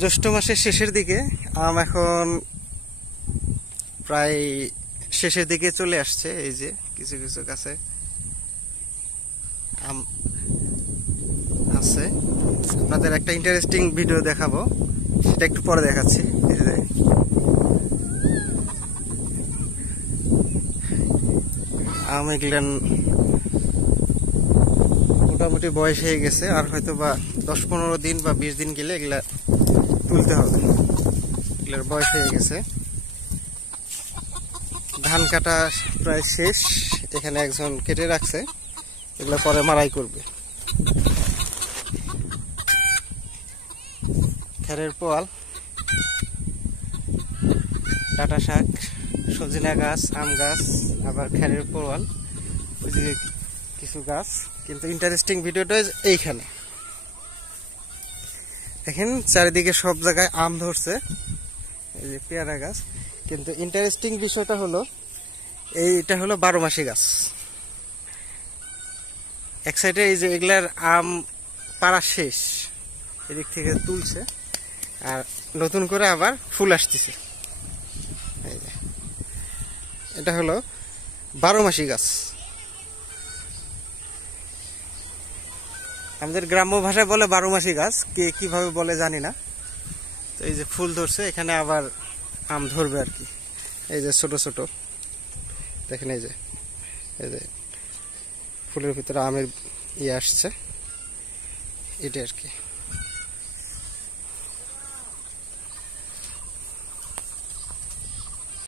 জ্যৈষ্ঠ মাসের শেষের দিকে আম এখন প্রায় শেষের দিকে চলে আসছে। এই যে কিছু কিছু গাছে আম আছে। আপনাদের একটা ইন্টারেস্টিং ভিডিও দেখাবো, সেটা একটু পরে দেখাচ্ছি। এই যে আম এগুলান মোটামুটি বয়স হয়ে গেছে, আর হয়তো বা 10-15 দিন বা 20 দিন গেলে এগুলা তুলতে হবে। এগুলার বয়স হয়ে গেছে। ধান কাটা প্রায় শেষ। এখানে একজন কেটে রাখছে, এগুলো পরে মাড়াই করবে। খেরের পোয়াল, ডাঁটা শাক, সজনা গাছ, আম গাছ, আবার খেরের পোয়াল, ওই যে কিছু গাছ। কিন্তু ইন্টারেস্টিং ভিডিওটা এইখানে দেখেন, চারিদিকে সব জায়গায় আম ধরছে। এই যে পেয়ারা গাছ। কিন্তু ইন্টারেস্টিং বিষয়টা হলো এইটা হলো 12 মাসি গাছ। এক সাইডে এই যে এগুলার আম পাড়া শেষ, এদিক থেকে তুলছে আর নতুন করে আবার ফুল আসতেছে। এই যে এটা হলো 12 মাসি গাছ। আমাদের গ্রাম্য ভাষায় বলে 12 মাসি গাছ, কে কিভাবে বলে জানি না। তো এই যে ফুল ধরছে, এখানে আবার আম ধরবে আর কি। এই যে ছোট ছোট দেখেন, এই যে ফুলের ভিতরে আমের ইয়ে আসছে, এটা আর কি।